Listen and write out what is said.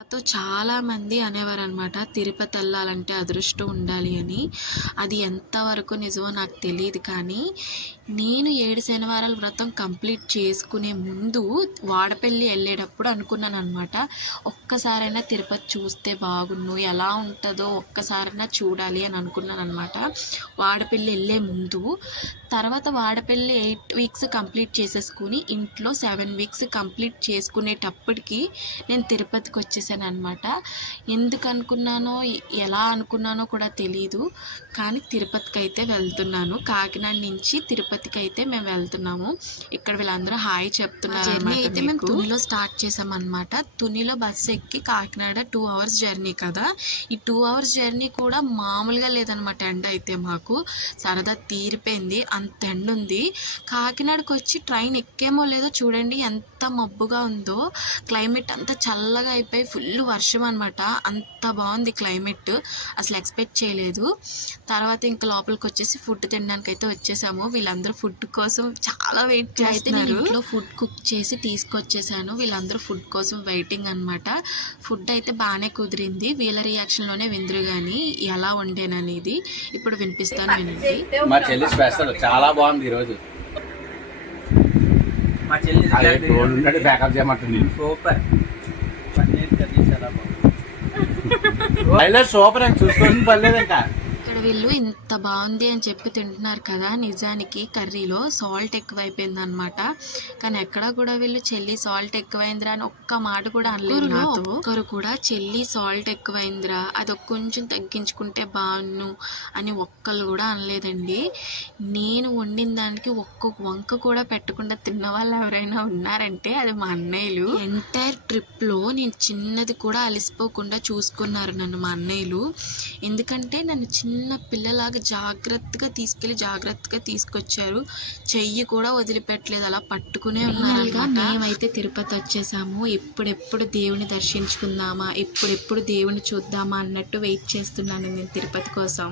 నాతో చాలామంది అనేవారనమాట, తిరుపతి వెళ్ళాలంటే అదృష్టం ఉండాలి అని. అది ఎంతవరకు నిజమో నాకు తెలీదు కానీ, నేను 7 శనివారాల వ్రతం కంప్లీట్ చేసుకునే ముందు వాడపల్లి వెళ్ళేటప్పుడు అనుకున్నాననమాట, ఒక్కసారైనా తిరుపతి చూస్తే బాగున్ను, ఎలా ఉంటుందో ఒక్కసారైనా చూడాలి అని అనుకున్నాననమాట వాడపల్లి వెళ్ళే ముందు. తర్వాత వాడపల్లి 8 వీక్స్ కంప్లీట్ చేసేసుకుని ఇంట్లో 7 వీక్స్ కంప్లీట్ చేసుకునేటప్పటికి నేను తిరుపతికి వచ్చేసాను అనమాట. ఎందుకు అనుకున్నానో ఎలా అనుకున్నానో కూడా తెలీదు, కానీ తిరుపతికి అయితే వెళ్తున్నాను. కాకినాడ నుంచి తిరుపతికి అయితే మేము వెళ్తున్నాము. ఇక్కడ వీళ్ళందరూ హాయ్ చెప్తున్నారు. జర్నీ అయితే మేము తునిలో స్టార్ట్ చేసామన్నమాట. తునిలో బస్సు ఎక్కి కాకినాడ 2 అవర్స్ జర్నీ కదా. ఈ 2 అవర్స్ జర్నీ కూడా మామూలుగా లేదనమాట. ఎండ అయితే మాకు సరదా తీరిపోయింది, అంత ఎండ ఉంది. కాకినాడకు వచ్చి ట్రైన్ ఎక్కేమో లేదో చూడండి ఎంత మబ్బుగా ఉందో. క్లైమేట్ అంతా చల్లగా అయిపోయి ఫుల్ వర్షం అనమాట. అంత బాగుంది క్లైమేట్, అసలు ఎక్స్పెక్ట్ చేయలేదు. తర్వాత ఇంకా లోపలికి వచ్చేసి ఫుడ్ తినడానికి అయితే వచ్చేసాము. వీళ్ళందరూ ఫుడ్ కోసం చాలా వెయిట్ చేస్తున్నారు. ఇంట్లో ఫుడ్ కుక్ చేసి తీసుకొచ్చేసాను. వీళ్ళందరూ ఫుడ్ కోసం వెయిటింగ్ అనమాట. ఫుడ్ అయితే బాగానే కుదిరింది. వీళ్ళ రియాక్షన్లోనే విందురు కానీ ఎలా వండేననేది ఇప్పుడు వినిపిస్తాను వినండి. మా చెల్లి స్పెషల్ చాలా బాగుంది ఈరోజు. మా చెల్లి బ్యాకప్ చేయమంటుంది. సూపర్ పన్నీర్ కర్రీ చాలా బాగుంది. సూపర్ అని చూసుకొని పర్లేదు. ఇంకా ఇక్కడ వీళ్ళు ఇంత బాగుంది అని చెప్పి తింటున్నారు కదా, నిజానికి కర్రీలో సాల్ట్ ఎక్కువైపోయింది అనమాట. కానీ ఎక్కడా కూడా వీళ్ళు చెల్లి సాల్ట్ ఎక్కువైందిరా అని ఒక్క మాట కూడా అనలేదు నాతో. ఒక్కరు కూడా చెల్లి సాల్ట్ ఎక్కువైందిరా, అది కొంచెం తగ్గించుకుంటే బాగున్ను అని ఒక్కళ్ళు కూడా అనలేదండి. నేను వండిన దానికి ఒక్కొక్క వంక కూడా పెట్టకుండా తిన్న వాళ్ళు ఎవరైనా ఉన్నారంటే అది మా అన్నయ్యలు. ఎంటైర్ ట్రిప్లో నేను చిన్నది కూడా అలసిపోకుండా చూసుకున్నారు నన్ను మా అన్నయ్యలు. ఎందుకంటే నన్ను చిన్న పిల్లలాగా జాగ్రత్తగా తీసుకెళ్ళి జాగ్రత్తగా తీసుకొచ్చారు. చెయ్యి కూడా వదిలిపెట్టలేదు, అలా పట్టుకునే ఉన్నారు. మేమైతే తిరుపతి వచ్చేసాము. ఎప్పుడెప్పుడు దేవుని దర్శించుకుందామా, ఎప్పుడెప్పుడు దేవుని చూద్దామా అన్నట్టు వెయిట్ చేస్తున్నాను నేను తిరుపతి కోసం.